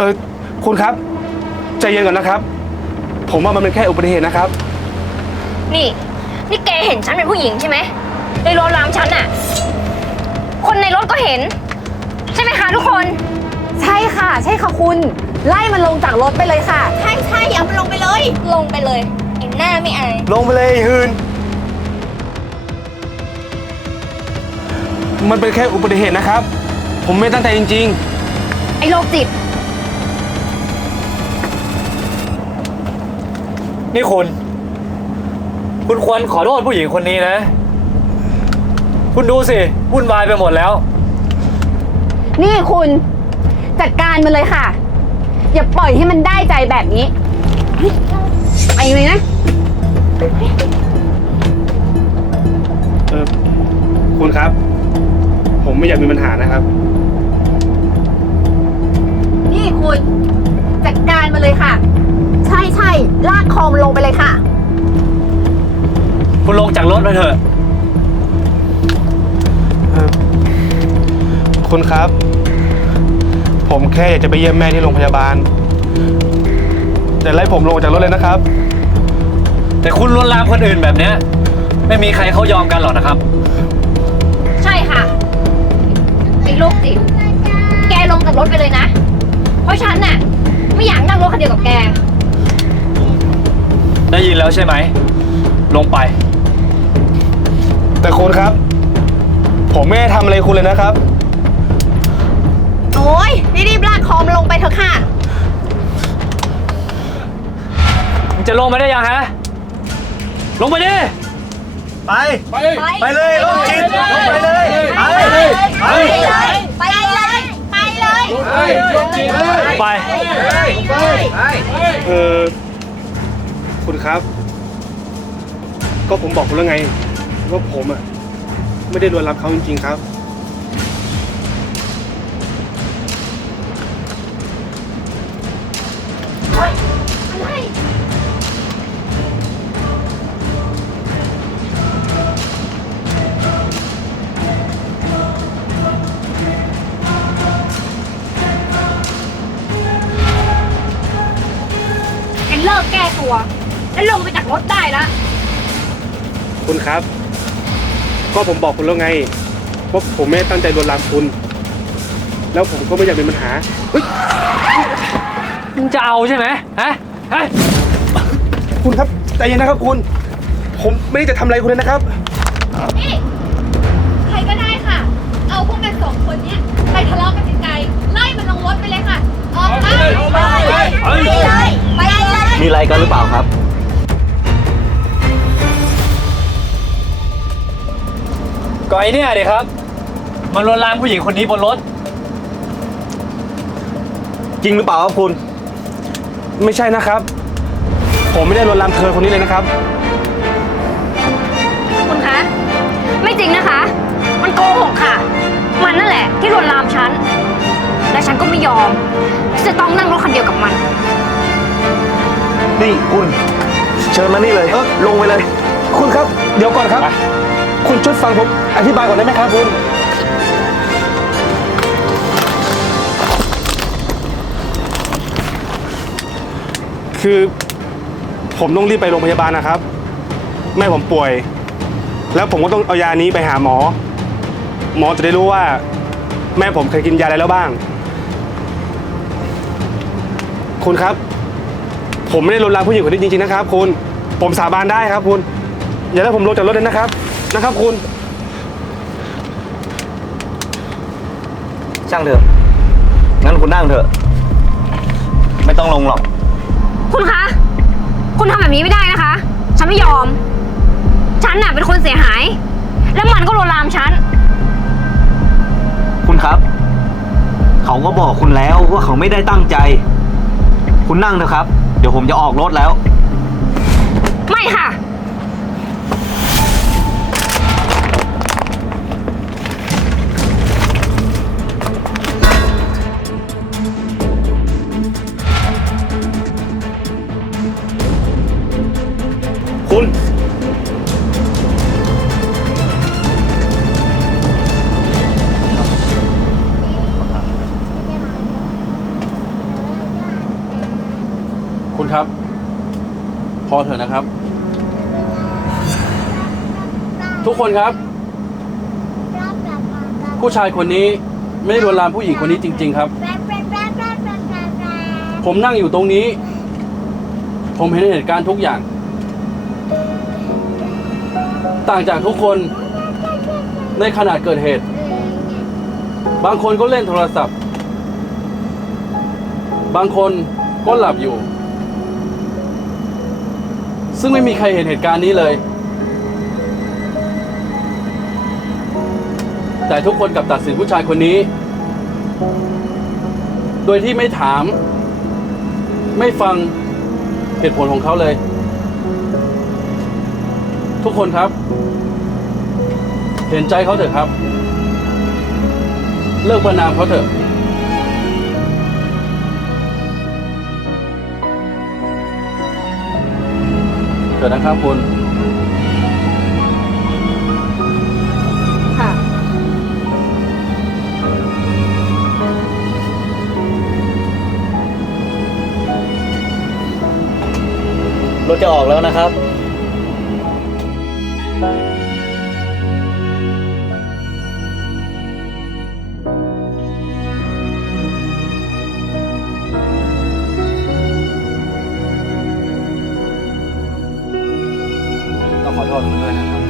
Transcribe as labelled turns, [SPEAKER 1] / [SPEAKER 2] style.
[SPEAKER 1] เออคุณครับ ใจเย็นก่อนนะครับ ผมว่ามันเป็นแค่อุบัติเหตุนะครับ
[SPEAKER 2] นี่ นี่แกเห็นฉันเป็นผู้หญิงใช่ไหมเลยลวนลามฉันอะคนในรถก็เห็น ใช่ไหมคะทุกคน
[SPEAKER 3] ใช่ค่ะ ใช่ค่ะคุณ ไล่มันลงจากรถไปเลยค่ะ
[SPEAKER 2] ใช่ใช่เอามันลงไปเลย ลงไปเลยไอ้หน้าไม่อาย
[SPEAKER 1] ลงไปเลยฮืน มันเป็นแค่อุบัติเหตุนะครับ ผมไม่ตั้งใจจริง
[SPEAKER 2] ไอ้โรคจิต
[SPEAKER 4] นี่คุณ คุณควรขอโทษผู้หญิงคนนี้นะ คุณดูสิวุ่นวายไปหมดแล้ว
[SPEAKER 3] นี่คุณจัดการมันเลยค่ะ อย่าปล่อยให้มันได้ใจแบบนี้เฮ้ยไปเลยนะ
[SPEAKER 1] ๆเออคุณครับ ผมไม่อยากมีปัญหานะครับ
[SPEAKER 3] นี่คุณ ลากคอมันลงไปเลยค่ะ
[SPEAKER 4] คุณลงจากรถไปเถอะ
[SPEAKER 1] เออคุณครับ ผมแค่อยากจะไปเยี่ยมแม่ที่โรงพยาบาล แต่ไล่ผมลงจากรถเลยนะครับ
[SPEAKER 4] แต่คุณลวนลามคนอื่นแบบเนี้ย ไม่มีใครเขายอมกันหรอกนะครับ
[SPEAKER 2] ใช่ค่ะไอ้โรคจิตแกลงจากรถไปเลยนะ เพราะฉันน่ะ ไม่อยากนั่งรถคันเดียวกับแก
[SPEAKER 4] ได้ยินแล้วใช่ไหม ลงไป
[SPEAKER 1] แต่คุณครับ ผมไม่ได้ทำอะไรคุณเลยนะครับ
[SPEAKER 3] โอ้ยรีบๆลากคอมันลงไปเถอะค่ะ
[SPEAKER 4] มึงจะลงมาได้ยังฮะ ลงไปดิ
[SPEAKER 1] ไป ไป ไปเลยลงจิตลงไปเลย ไปเลยไป
[SPEAKER 2] ไปเลย ไปเลย
[SPEAKER 4] ไป
[SPEAKER 1] เออ คุณครับ ก็ผมบอกคุณแล้วไง ว่าผมอะ ไม่ได้ลวนลามเขาจริงๆครับ
[SPEAKER 2] แกเลิกแก้ตัว แล้วลงไปจากรถได้แล้ว
[SPEAKER 1] คุณครับ ก็ผมบอกคุณแล้วไงว่าผมไม่ได้ตั้งใจลวนลามคุณ แล้วผมก็ไม่อยากมีปัญหาเฮ้ย
[SPEAKER 4] มึงจะเอาใช่ไหมฮะฮะ
[SPEAKER 1] คุณครับใจเย็นนะครับคุณ ผมไม่ได้จะทำอะไรคุณเลยนะครับ
[SPEAKER 2] นี่ใครก็ได้ค่ะ เอาพวกมันสองคนเนี้ยไปทะเลาะกันไกลๆไล่มันลงรถไปเลยค่ะออกไปไปเลยไปเลยไปเลย
[SPEAKER 5] มีอะไรกันหรือเปล่าครับ
[SPEAKER 4] ก็ไอเนี่ยดิครับ มันลวนลามผู้หญิงคนนี้บนรถ
[SPEAKER 5] จริงหรือเปล่าครับคุณ
[SPEAKER 1] ไม่ใช่นะครับ ผมไม่ได้ลวนลามเธอคนนี้เลยนะครับ
[SPEAKER 2] คุณคะ ไม่จริงนะคะ มันโกหกค่ะ มันนั่นแหละที่ลวนลามฉัน และฉันก็ไม่ยอมที่จะต้องนั่งรถคันเดียวกับมัน
[SPEAKER 5] นี่คุณ เชิญมานี่เลย ลงไปเลย
[SPEAKER 1] คุณครับ เดี๋ยวก่อนครับ คุณช่วยฟังผมอธิบายก่อนได้ไหมครับคุณ คือผมต้องรีบไปโรงพยาบาลนะครับ แม่ผมป่วย แล้วผมก็ต้องเอายานี้ไปหาหมอ หมอจะได้รู้ว่า แม่ผมเคยกินยาอะไรแล้วบ้าง คุณครับ ผมไม่ได้ลวนลามผู้หญิงคนนี้จริงๆนะครับ คุณ ผมสาบานได้ครับ คุณ อย่าให้ผมลงจากรถเลยนะครับ นะครับคุณ
[SPEAKER 5] ช่างเถอะ งั้นคุณนั่งเถอะ ไม่ต้องลงหรอก
[SPEAKER 2] คุณคะ คุณทำแบบนี้ไม่ได้นะคะ ฉันไม่ยอม ฉันน่ะเป็นคนเสียหาย แล้วมันก็ลวนลามฉัน
[SPEAKER 5] คุณครับ เขาก็บอกคุณแล้วว่าเขาไม่ได้ตั้งใจ คุณนั่งเถอะครับ เดี๋ยวผมจะออกรถแล้ว
[SPEAKER 2] ไม่ค่ะ
[SPEAKER 1] ครับ
[SPEAKER 6] พอเถอะนะครับ ทุกคนครับ ผู้ชายคนนี้ไม่ได้ลวนลามผู้หญิงคนนี้จริง ๆ ครับ ผมนั่งอยู่ตรงนี้ ผมเห็นเหตุการณ์ทุกอย่าง ต่างจากทุกคนในขณะเกิดเหตุ บางคนก็เล่นโทรศัพท์ บางคนก็หลับอยู่ ซึ่งไม่มีใครเห็นเหตุการณ์นี้เลย แต่ทุกคนกับตัดสินผู้ชายคนนี้ โดยที่ไม่ถาม ไม่ฟังเหตุผลของเขาเลย ทุกคนครับ เห็นใจเขาเถอะครับ เลิกประนามเขาเถอะ เถอะนะครับคุณ
[SPEAKER 3] ค่ะ
[SPEAKER 5] รถจะออกแล้วนะครับ
[SPEAKER 4] ต้องขอ